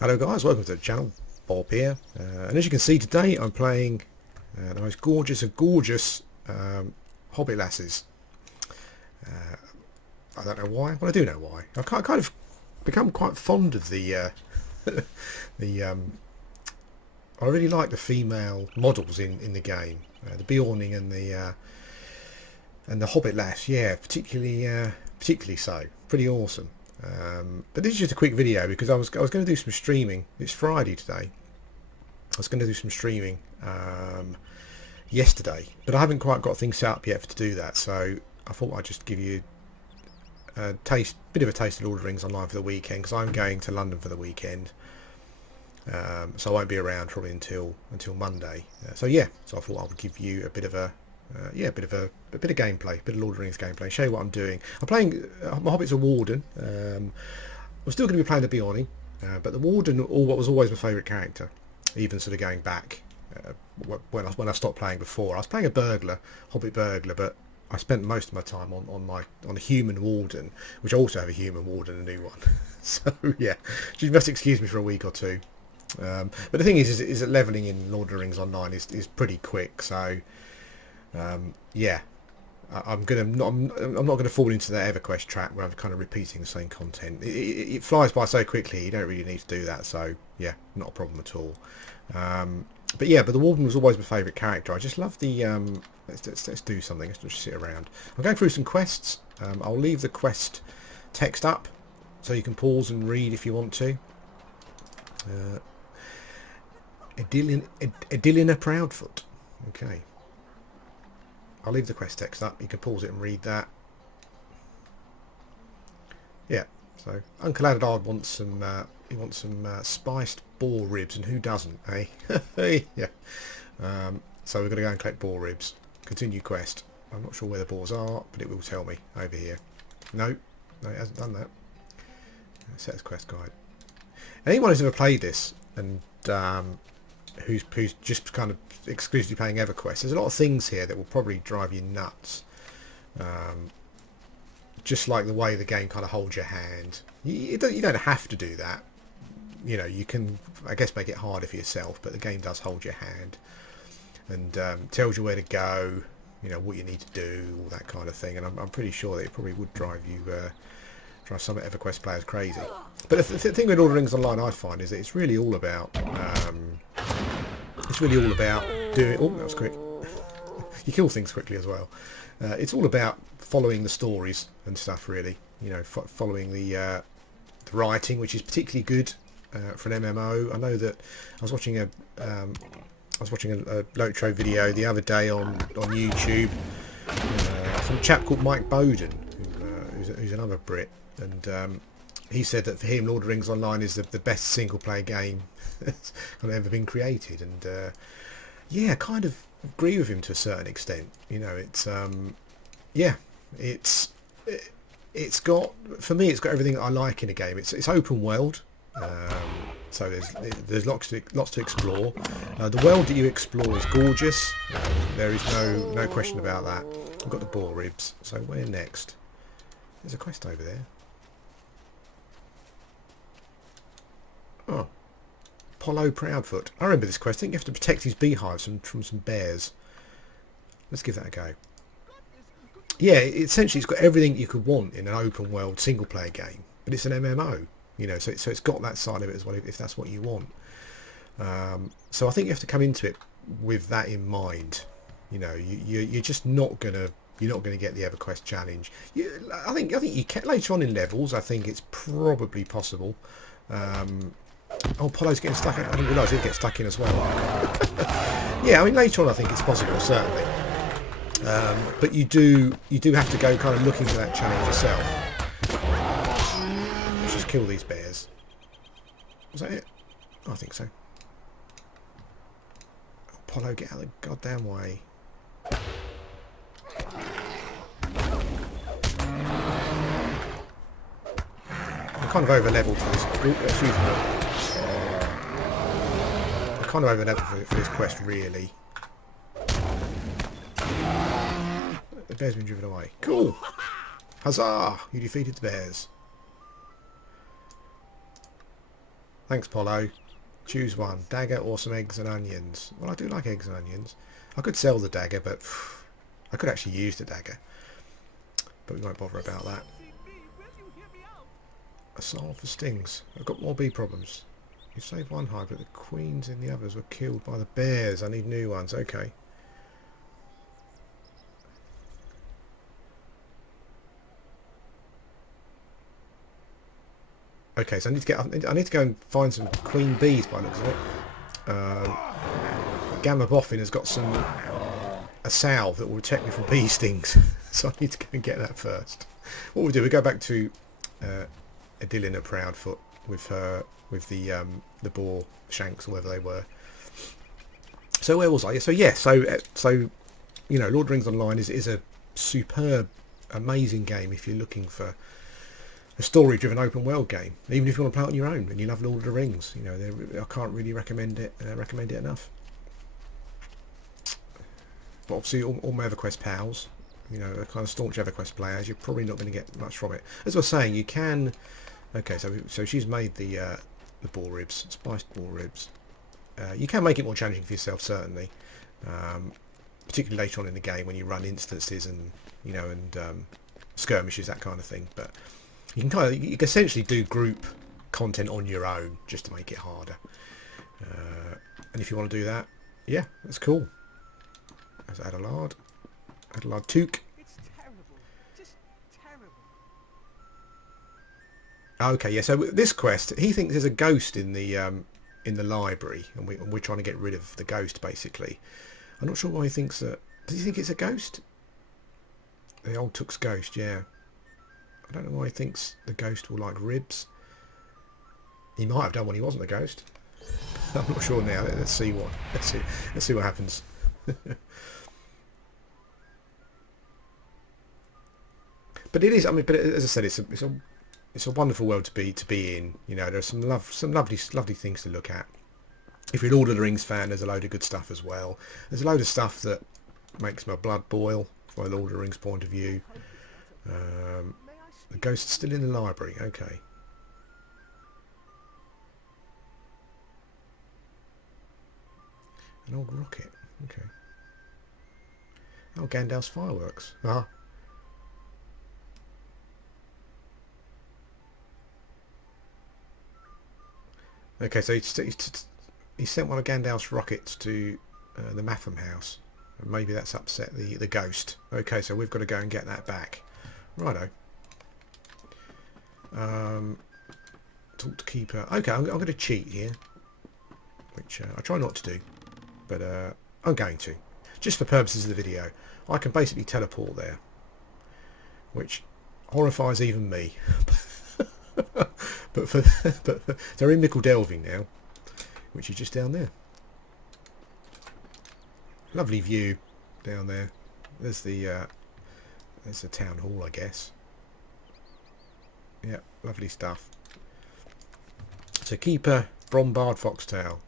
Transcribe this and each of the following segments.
Hello guys, welcome to the channel. Bob here, and as you can see today I'm playing the most gorgeous of gorgeous Hobbit lasses. I don't know why, well I do know why. I've kind of become quite fond of the I really like the female models in the game, the Beorning and the Hobbit lass, yeah, particularly so, pretty awesome. But this is just a quick video because I was going to do some streaming. It's Friday today. I was going to do some streaming yesterday, but I haven't quite got things set up yet to do that. So I thought I'd just give you a bit of a taste of Lord of the Rings Online for the weekend, because I'm going to London for the weekend. So I won't be around probably until Monday. So I thought I would give you a bit of a a bit of gameplay, a bit of Lord of the Rings gameplay, show you what I'm doing. I'm playing, my Hobbit's a Warden. I'm still going to be playing the Beorning, but the Warden was always my favourite character, even sort of going back when I stopped playing before. I was playing a burglar, Hobbit burglar, but I spent most of my time on a human Warden, which I also have a human Warden, a new one. So yeah, you must excuse me for a week or two. But the thing is that levelling in Lord of the Rings Online is pretty quick, so I'm not going to fall into that EverQuest trap where I'm kind of repeating the same content. It flies by so quickly, you don't really need to do that. So yeah, not a problem at all. But the Warden was always my favourite character. I just love the let's do something. Let's just sit around. I'm going through some quests. I'll leave the quest text up so you can pause and read if you want to. Edilina Proudfoot. Okay. I'll leave the quest text up. You can pause it and read that. Yeah. So Uncle Adad wants some. He wants some spiced boar ribs, and who doesn't, eh? Yeah. So we're going to go and collect boar ribs. Continue quest. I'm not sure where the boars are, but it will tell me over here. No, it hasn't done that. Set as quest guide. Anyone who's ever played this and who's just kind of exclusively playing EverQuest, there's a lot of things here that will probably drive you nuts. Just like the way the game kind of holds your hand. You don't have to do that. You know, you can, I guess, make it harder for yourself, but the game does hold your hand and tells you where to go, you know, what you need to do, all that kind of thing. And I'm pretty sure that it probably would drive some EverQuest players crazy. But the thing with Lord of the Rings Online, I find, is that it's really all about doing. Oh, that was quick. You kill things quickly as well. It's all about following the stories and stuff, really. You know, following the writing, which is particularly good for an MMO. I know that I was watching a LOTRO video the other day on YouTube from a chap called Mike Bowden, who's another Brit, and he said that for him Lord of the Rings Online is the best single player game that's ever been created, and I kind of agree with him to a certain extent. You know, it's got, for me, it's got everything that I like in a game. It's open world, so there's lots to explore. The world that you explore is gorgeous. There is no question about that. I've got the boar ribs. So where next? There's a quest over there. Oh, Apollo Proudfoot. I remember this quest. I think you have to protect his beehives from some bears. Let's give that a go. Yeah, essentially it's got everything you could want in an open world single player game, but it's an MMO, you know, so it's got that side of it as well, if that's what you want. So I think you have to come into it with that in mind. You know, you're just not gonna get the EverQuest challenge. I think you can later on in levels. I think it's probably possible. Oh, Polo's getting stuck in. I didn't realise he'd get stuck in as well. Yeah, I mean later on I think it's possible, certainly. But you do have to go kind of looking for that challenge yourself. Let's just kill these bears. Was that it? I think so. Oh, Polo, get out of the goddamn way. I'm kind of over leveled for this. Excuse me. I'm kind of over leveled for this quest, really. The bear's been driven away. Cool! Huzzah! You defeated the bears. Thanks, Polo. Choose one. Dagger or some eggs and onions. Well, I do like eggs and onions. I could sell the dagger, but I could actually use the dagger. But we won't bother about that. A soul for stings. I've got more bee problems. You saved one hive, but the queens in the others were killed by the bears. I need new ones. Okay. Okay, so I need to go and find some queen bees by the looks of it. Gamma Boffin has got a salve that will protect me from bee stings, so I need to go and get that first. What we do, we go back to Adilina Proudfoot with the boar shanks or whatever they were. So where was I? So yeah, so you know, Lord of the Rings Online is a superb, amazing game if you're looking for a story-driven open-world game. Even if you want to play it on your own and you love Lord of the Rings, you know, I can't really recommend it enough. But obviously, all my EverQuest pals, you know, a kind of staunch EverQuest players, you're probably not going to get much from it. As I was saying, you can. Okay, so she's made the boar ribs, spiced boar ribs. You can make it more challenging for yourself, certainly, particularly later on in the game when you run instances and you know skirmishes, that kind of thing. But you can essentially do group content on your own just to make it harder. And if you want to do that, yeah, that's cool. There's Adelard Took. It's terrible. Just terrible. Okay, yeah. So this quest, he thinks there's a ghost in the library, and we're trying to get rid of the ghost. Basically, I'm not sure why he thinks that. Does he think it's a ghost? The old Took's ghost, yeah. I don't know why he thinks the ghost will like ribs. He might have done when he wasn't a ghost. I'm not sure now. Let's see what happens. But it is. I mean, but as I said, it's a wonderful world to be in. You know, there's some lovely things to look at. If you're a Lord of the Rings fan, there's a load of good stuff as well. There's a load of stuff that makes my blood boil from a Lord of the Rings point of view. The ghost's still in the library. Okay. An old rocket. Okay. Oh, Gandalf's fireworks. Ah. Okay, so he sent one of Gandalf's rockets to the Matham house. And maybe that's upset the ghost. Okay, so we've got to go and get that back. Righto. Talk to Keeper. Okay, I'm going to cheat here. Which I try not to do. But I'm going to. Just for purposes of the video. I can basically teleport there. Which horrifies even me. but they're in Mickle Delving now, which is just down there. Lovely view down there. There's the town hall, I guess. Yeah, lovely stuff. So Keeper, Brombard Foxtail,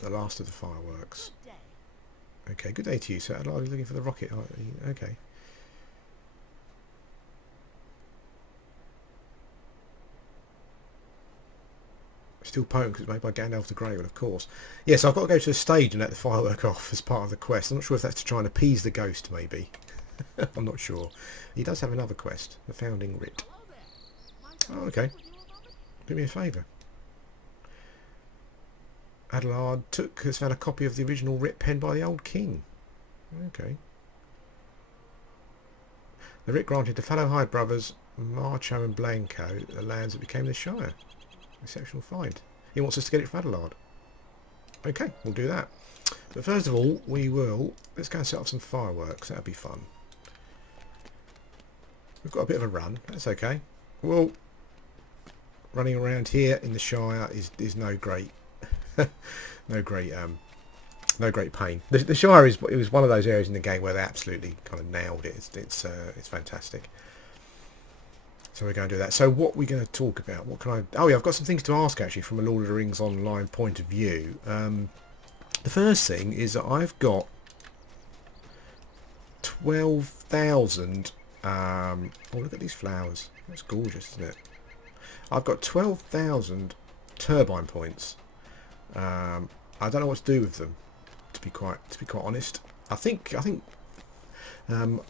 the last of the fireworks. Okay, good day to you. So are you looking for the rocket? Okay. Still potent because it's made by Gandalf the Grey, well, of course. Yes, I've got to go to a stage and let the firework off as part of the quest. I'm not sure if that's to try and appease the ghost, maybe. I'm not sure. He does have another quest, the Founding Writ. Oh, okay. Do me a favour. Adelard Took has found a copy of the original writ penned by the old king. Okay. The writ granted to fellow Hyde brothers Marcho and Blanco the lands that became the Shire. Exceptional find. He wants us to get it for Adelard. Okay, we'll do that. But first of all, let's go and set off some fireworks. That'll be fun. We've got a bit of a run. That's okay. Well, running around here in the Shire is no great, no great pain. The Shire is one of those areas in the game where they absolutely kind of nailed it. It's fantastic. So we're going to do that. So what we're going to talk about? What can I? Oh yeah, I've got some things to ask actually from a Lord of the Rings Online point of view. The first thing is that I've got 12,000. Oh, look at these flowers. That's gorgeous, isn't it? I've got 12,000 turbine points. I don't know what to do with them, to be quite honest. I think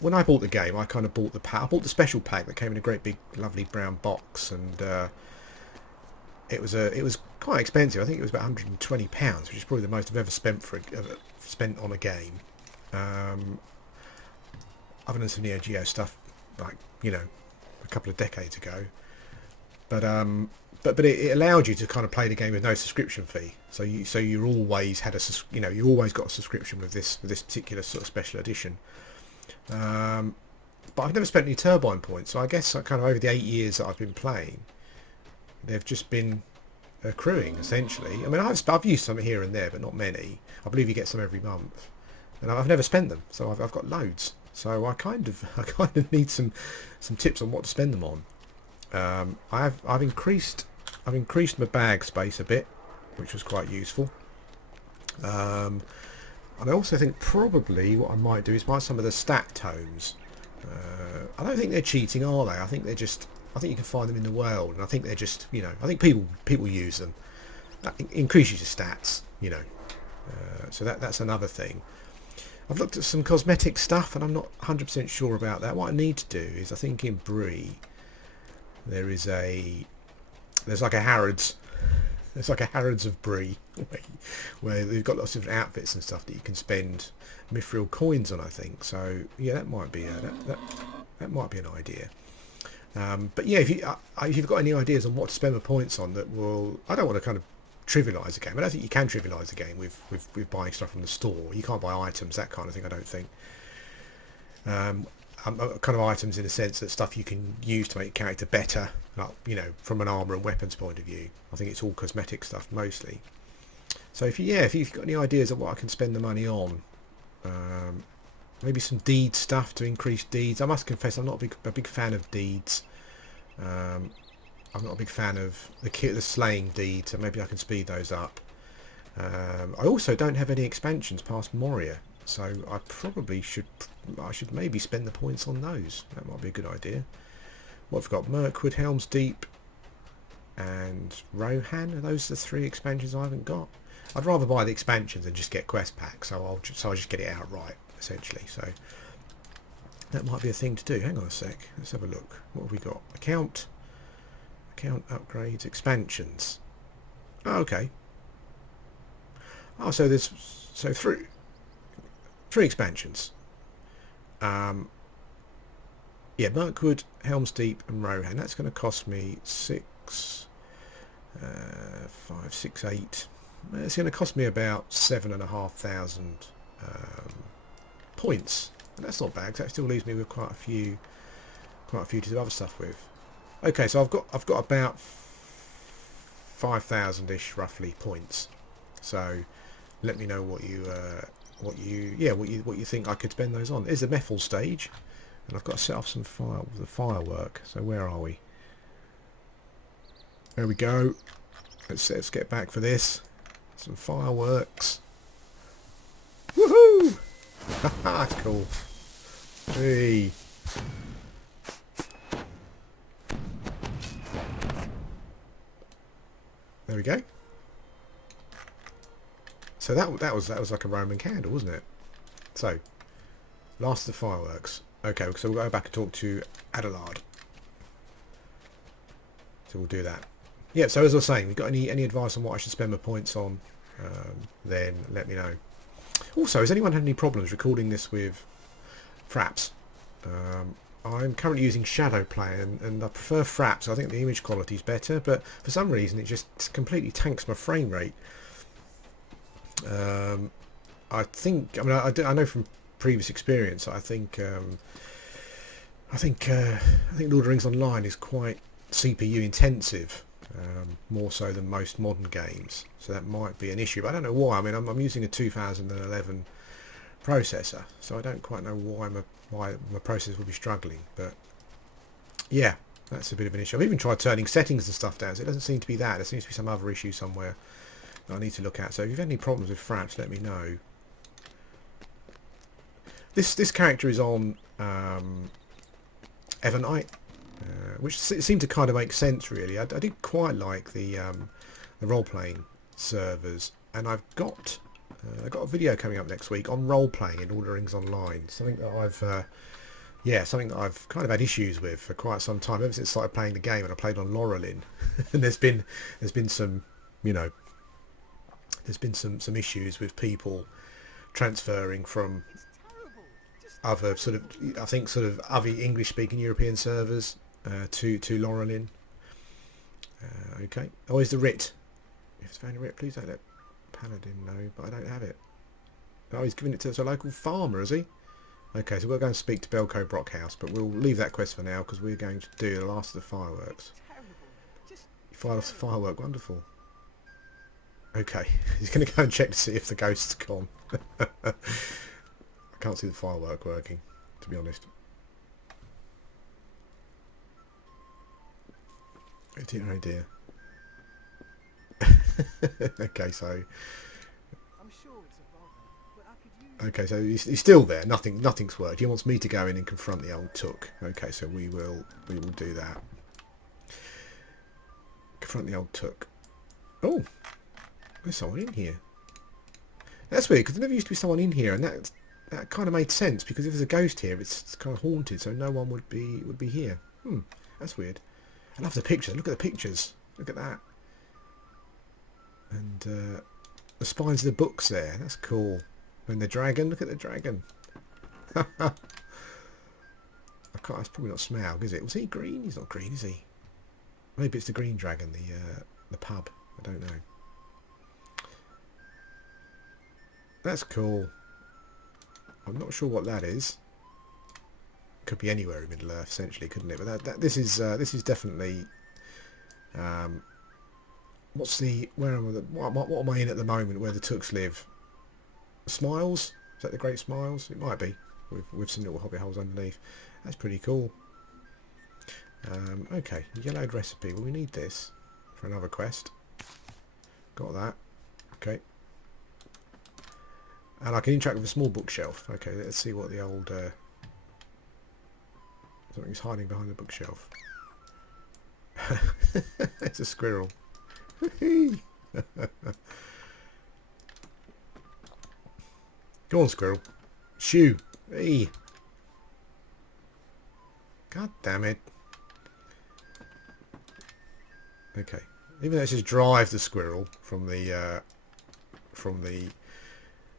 when I bought the game, I kind of bought the pack. I bought the special pack that came in a great big lovely brown box, and it was quite expensive. I think it was about £120, which is probably the most I've ever spent on a game. Other than some Neo Geo stuff, like, you know, a couple of decades ago. But it allowed you to kind of play the game with no subscription fee. So you always had you always got a subscription with this particular sort of special edition. But I've never spent any turbine points, so I guess kind of over the 8 years that I've been playing, they've just been accruing essentially. I mean, I've used some here and there, but not many. I believe you get some every month, and I've never spent them, so I've got loads. So I kind of need some tips on what to spend them on. I've increased my bag space a bit, which was quite useful. And I also think probably what I might do is buy some of the stat tomes. I don't think they're cheating, are they? I think you can find them in the world, and I think they're just, you know, I think people use them. That increases your stats, you know. So that's another thing. I've looked at some cosmetic stuff, and I'm not 100% sure about that. What I need to do is, I think in Bree there's like a Harrods. There's like a Harrods of Bree, where they've got lots of different outfits and stuff that you can spend mithril coins on, I think. So yeah, that might be that might be an idea. But yeah, if you've got any ideas on what to spend my points on, that will, I don't want to kind of trivialise the game. I don't think you can trivialise the game with buying stuff from the store. You can't buy items, that kind of thing, I don't think. Kind of items in the sense that stuff you can use to make your character better, like, you know, from an armour and weapons point of view. I think it's all cosmetic stuff mostly. So if you've got any ideas of what I can spend the money on, maybe some deed stuff to increase deeds. I must confess I'm not a big fan of deeds. I'm not a big fan of the slaying deed, so maybe I can speed those up. I also don't have any expansions past Moria, so I should maybe spend the points on those. That might be a good idea. What have we got? Mirkwood, Helm's Deep, and Rohan. Are those the 3 expansions I haven't got? I'd rather buy the expansions and just get quest packs, so I'll just get it outright, essentially. So that might be a thing to do. Hang on a sec. Let's have a look. What have we got? Account upgrades, expansions. Oh, okay. Oh, so there's 3 expansions. Yeah, Mirkwood, Helm's Deep, and Rohan. That's going to cost me 6, 5, 6, 8. It's going to cost me about 7,500 points. And that's not bad, 'cause that still leaves me with quite a few to do other stuff with. Okay, so I've got about 5,000-ish roughly points. So let me know what you think I could spend those on. There's the Methil stage, and I've got to set off some firework. So where are we? There we go. Let's get back for this. Some fireworks. Woohoo! That's cool. Hey. There we go. So that was like a Roman candle, wasn't it? So, last of the fireworks. Okay, so we'll go back and talk to Adelard. So we'll do that. Yeah, so as I was saying, if you've got any advice on what I should spend my points on, then let me know. Also, has anyone had any problems recording this with Fraps? I'm currently using Shadow Play, and I prefer Fraps. I think the image quality is better, but for some reason it just completely tanks my frame rate. I know from previous experience, I think Lord of the Rings Online is quite CPU intensive, more so than most modern games, so that might be an issue, but I don't know why. I mean, I'm using a 2011 processor, so I don't quite know why my processor would be struggling, but yeah, that's a bit of an issue. I've even tried turning settings and stuff down, so it doesn't seem to be that. There seems to be some other issue somewhere that I need to look at. So if you've had any problems with Fraps, let me know. This character is on Evernight, which seemed to kind of make sense, really. I did quite like the the role-playing servers, and I've got a video coming up next week on role-playing in Lord of the Rings Online. Something that I've kind of had issues with for quite some time, ever since I started playing the game, and I played on Laurelin. And there's been some, you know, some issues with people transferring from It's terrible. Just other sort of, I think, sort of other English-speaking European servers to Laurelin. Okay. Oh, is the writ? If it's found a writ, please don't let Paladin know, but I don't have it. Oh, he's giving it to a local farmer, is he? Okay, so we'll go and speak to Belko Brockhouse, but we'll leave that quest for now because we're going to do the last of the fireworks. terrible. Just You fired off the firework, wonderful. Okay, he's going to go and check to see if the ghost's gone. I can't see the firework working, to be honest. Oh dear, oh dear. Okay, so I'm sure it's a bother, but I could use okay, so he's still there. Nothing's worked. He wants me to go in and confront the old Took. Okay, so we will do that. Confront the old Took. Oh, there's someone in here. That's weird because there never used to be someone in here, and that kind of made sense because if there's a ghost here, it's kind of haunted, so no one would be here. That's weird. I love the pictures. Look at the pictures. Look at that. And the spines of the books there. That's cool. And the dragon. Look at the dragon. That's probably not Smaug, is it? Was he green? He's not green, is he? Maybe it's the green dragon, the pub. I don't know. That's cool. I'm not sure what that is. Could be anywhere in Middle Earth, essentially, couldn't it? But this is definitely. Where am I? What am I in at the moment? Where the Tooks live? Smiles? Is that the Great Smiles? It might be. With some little hobbit holes underneath. That's pretty cool. Okay, yellowed recipe. Well, we need this for another quest. Got that. Okay. And I can interact with a small bookshelf. Okay, let's see what the old... something's hiding behind the bookshelf. It's a squirrel. Go on, squirrel. Shoo. Hey. God damn it. Okay. Even though it says drive the squirrel from the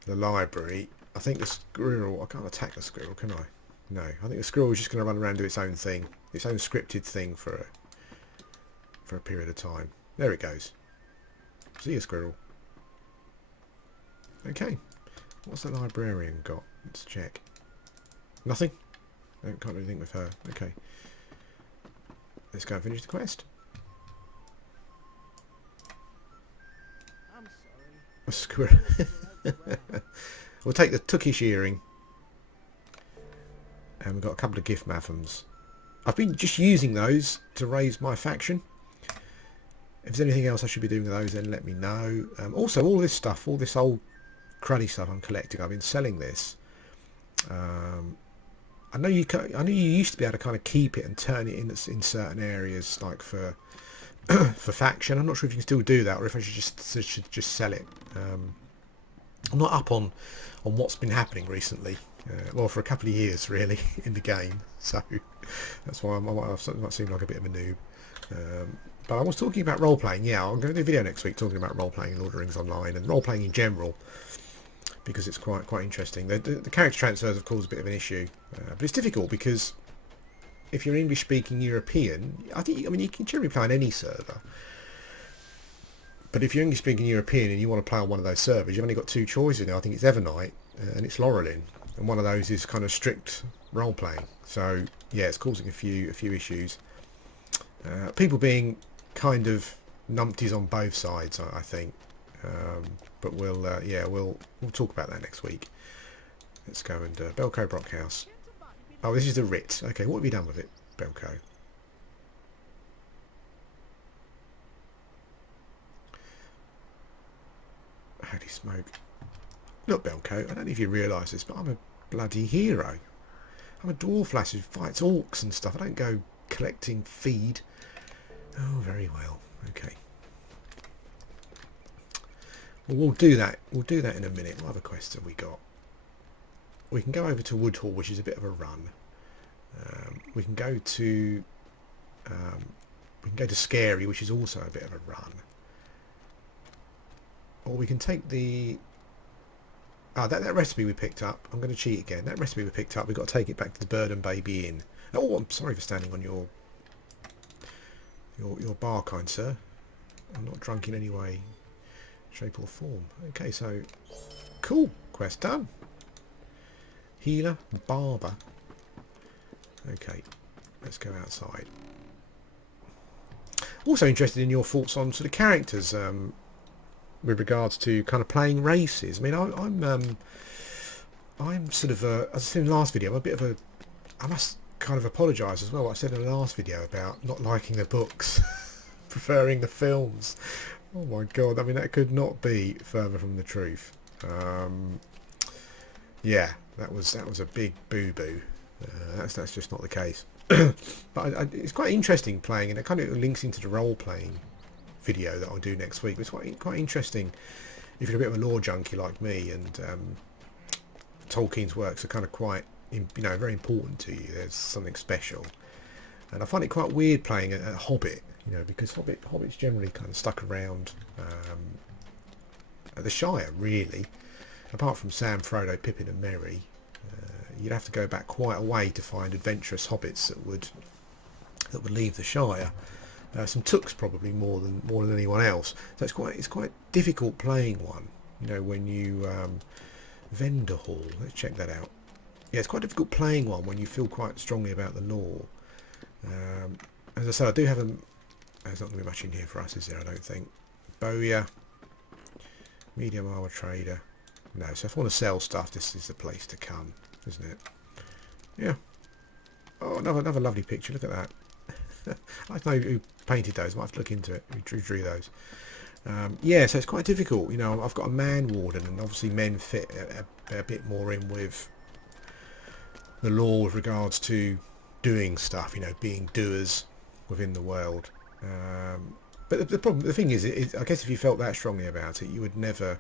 library, I think the squirrel... I can't attack the squirrel, can I? No. I think the squirrel is just going to run around and do its own thing. Its own scripted thing for a period of time. There it goes. See you, squirrel. Okay. What's the librarian got? Let's check. Nothing? I can't do anything with her. Okay. Let's go and finish the quest. I'm sorry. A squirrel. We'll take the Tookish earring. And we've got a couple of gift mathams. I've been just using those to raise my faction. If there's anything else I should be doing with those, then let me know. Also, all this stuff, all this old cruddy stuff I'm collecting, I've been selling this. I know you used to be able to kind of keep it and turn it in certain areas, like for for faction. I'm not sure if you can still do that, or if I should just sell it. I'm not up on what's been happening recently. Well, for a couple of years really in the game, so that's why I might seem like a bit of a noob. But I was talking about role playing. Yeah, I'm going to do a video next week talking about role playing in Lord of the Rings Online and role playing in general, because it's quite interesting. The character transfer is of course a bit of an issue, but it's difficult because if you're English speaking European, I mean you can generally play on any server. But if you're English speaking European and you want to play on one of those servers, you've only got two choices now. I think it's Evernight and it's Laurelin, and one of those is kind of strict role playing. So yeah, it's causing a few issues. People being kind of numpties on both sides, I think. But we'll talk about that next week. Let's go and Belko Brockhouse. Oh, this is the writ. Okay, what have you done with it, Belko? Holy smoke. Look, Belko, I don't know if you realise this, but I'm a bloody hero. I'm a dwarf lass who fights orcs and stuff. I don't go collecting feed. Oh, very well. Okay. Well, we'll do that. We'll do that in a minute. What other quests have we got? We can go over to Woodhall, which is a bit of a run. We can go to Scary, which is also a bit of a run. Or we can take the that recipe we picked up. I'm going to cheat again. That recipe we picked up, we've got to take it back to the Bird and Baby Inn. Oh, I'm sorry for standing on your bar, kind sir. I'm not drunk in any way, shape or form. Okay, so cool. Quest done. Healer, barber. Okay, let's go outside. Also interested in your thoughts on sort of characters with regards to kind of playing races. I mean, I'm sort of as I said in the last video, I'm a bit of a. I must kind of apologise as well. What I said in the last video about not liking the books, preferring the films. Oh my god! I mean, that could not be further from the truth. Yeah, that was a big boo boo. That's just not the case. But it's quite interesting playing, and it kind of links into the role playing video that I'll do next week. It's quite interesting if you're a bit of a lore junkie like me, and Tolkien's works are kind of quite, very important to you. There's something special, and I find it quite weird playing a Hobbit, because Hobbits generally kind of stuck around the Shire, really. Apart from Sam, Frodo, Pippin, and Merry, you'd have to go back quite a way to find adventurous hobbits that would leave the Shire. Some Tooks probably more than anyone else. So it's quite difficult playing one. When you Vendor Hall. Let's check that out. Yeah, it's quite difficult playing one when you feel quite strongly about the lore. As I said, I do have a. There's not going to be much in here for us, is there? I don't think. Bowyer, medium armor trader. No, so if I want to sell stuff, this is the place to come, isn't it? Yeah. Oh, another lovely picture. Look at that. I don't know who painted those. I might have to look into it. Who drew those? Yeah, so it's quite difficult. I've got a man warden, and obviously men fit a bit more in with the law with regards to doing stuff. Being doers within the world. But the thing is, I guess if you felt that strongly about it, you would never.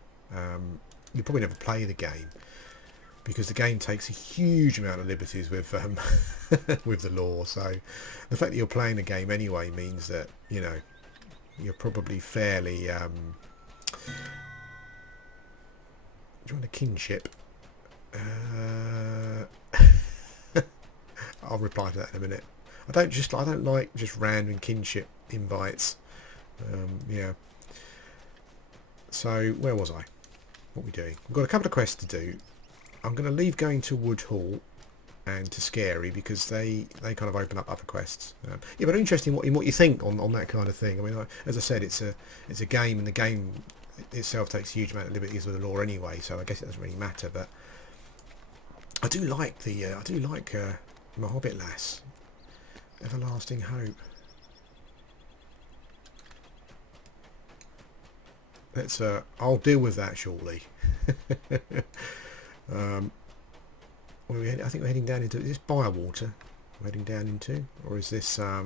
You'd probably never play the game, because the game takes a huge amount of liberties with with the lore. So the fact that you're playing the game anyway means that you're probably fairly join a kinship. I'll reply to that in a minute. I don't like just random kinship invites. Yeah. So where was I? What are we doing? We've got a couple of quests to do. I'm going to leave going to Woodhall and to Scary, because they kind of open up other quests. Yeah, but interesting what you think on that kind of thing. I mean, as I said, it's a game, and the game itself takes a huge amount of liberties with the lore anyway. So I guess it doesn't really matter. But I do like my Hobbit lass, Everlasting Hope. I'll deal with that shortly. I think we're heading down into, is this Bywater we're heading down into, or is this what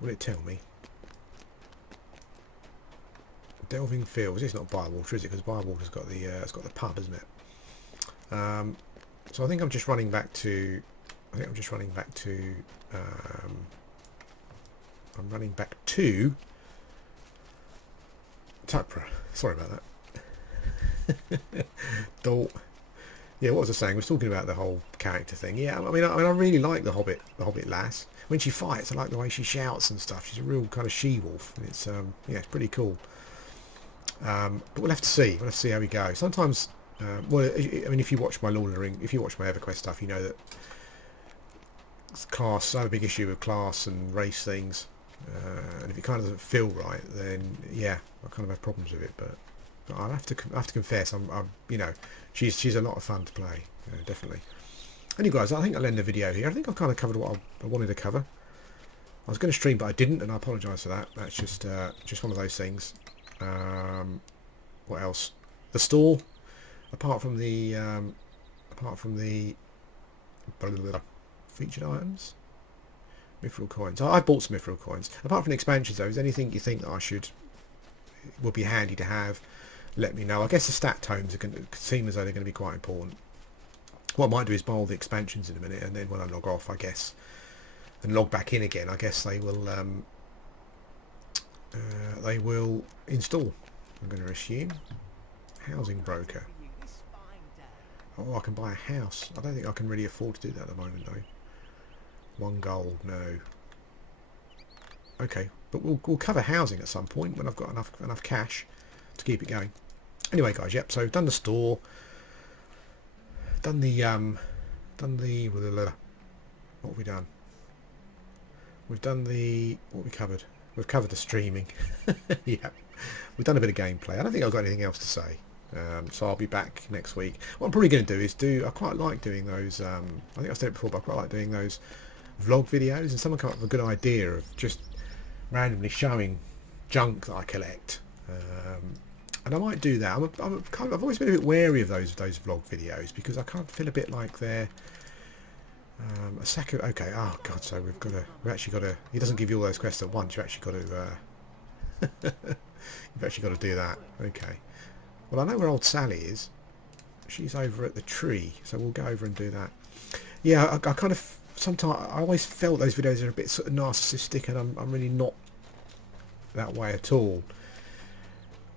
will it tell me? Delving Fields. It's not Bywater, is it? Because Bywater's got the it's got the pub, isn't it? So I think I'm just running back to. I'm running back to Tupra. Sorry about that. Yeah, what was I saying? I was talking about the whole character thing. Yeah, I mean, I really like the Hobbit lass. When she fights, I like the way she shouts and stuff. She's a real kind of she-wolf, and it's it's pretty cool. But we'll have to see. We'll have to see how we go. Sometimes, well, I mean, if you watch my Lord of the Rings, if you watch my EverQuest stuff, you know that class. I have a big issue with class and race things, and if it kind of doesn't feel right, then yeah, I kind of have problems with it. But I have to confess, I'm she's a lot of fun to play, definitely. Anyway, guys, I think I'll end the video here. I think I've kind of covered what I wanted to cover. I was going to stream, but I didn't, and I apologise for that. That's just one of those things. What else? The store, apart from the featured items, mithril coins. I bought some mithril coins. Apart from the expansions, though, is there anything you think that I should will be handy to have, let me know. I guess the stat tomes are going to seem as though they're going to be quite important. What I might do is buy all the expansions in a minute, and then when I log off, I guess, and log back in again, I guess they will install. I'm going to assume. Housing broker. Oh, I can buy a house. I don't think I can really afford to do that at the moment, though. 1 gold, no. Okay, but we'll cover housing at some point when I've got enough cash to keep it going. Anyway, guys, yep. So done the store. Done the what have we done? We've done the what we covered. We've covered the streaming. Yeah, we've done a bit of gameplay. I don't think I've got anything else to say. So I'll be back next week. What I'm probably going to do is I quite like doing those. I think I've said it before, but I quite like doing those vlog videos. And someone come up with a good idea of just randomly showing junk that I collect. And I might do that. I've always been a bit wary of those vlog videos because I kind of feel a bit like they're a second. Okay. Oh God. So we've actually got to. He doesn't give you all those quests at once. You actually got to. You've actually got to do that. Okay. Well, I know where old Sally is. She's over at the tree, so we'll go over and do that. Yeah, I kind of sometimes I always felt those videos are a bit sort of narcissistic, and I'm really not that way at all.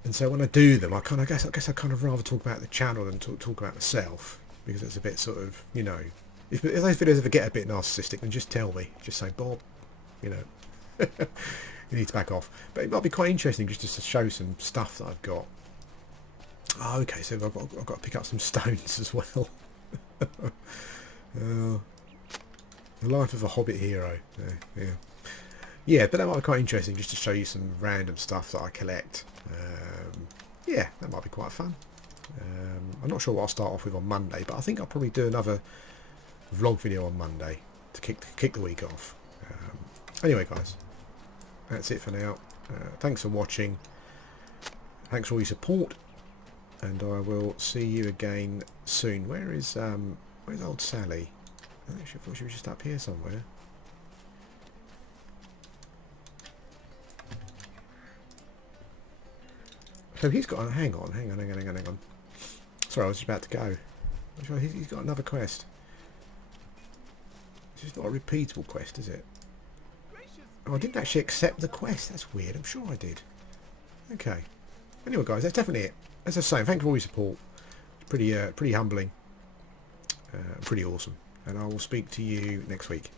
And so when I do them, I guess I kind of rather talk about the channel than talk about myself, because it's a bit sort of, you know, if those videos ever get a bit narcissistic, then just tell me. Just say, Bob, you know, you need to back off. But it might be quite interesting just to show some stuff that I've got. Oh, okay, so I've got to pick up some stones as well. The life of a hobbit hero. Yeah, but that might be quite interesting just to show you some random stuff that I collect. Yeah, that might be quite fun. I'm not sure what I'll start off with on Monday, but I think I'll probably do another vlog video on Monday to kick the week off. Anyway, guys, that's it for now. Thanks for watching. Thanks for all your support, and I will see you again soon. Where's old Sally? I thought she was just up here somewhere. So he's got. Hang on. Sorry, I was just about to go. He's got another quest. This is not a repeatable quest, is it? Oh, I didn't actually accept the quest. That's weird. I'm sure I did. Okay. Anyway, guys, that's definitely it. As I was saying, thank you for all your support. It's pretty humbling. Pretty awesome. And I will speak to you next week.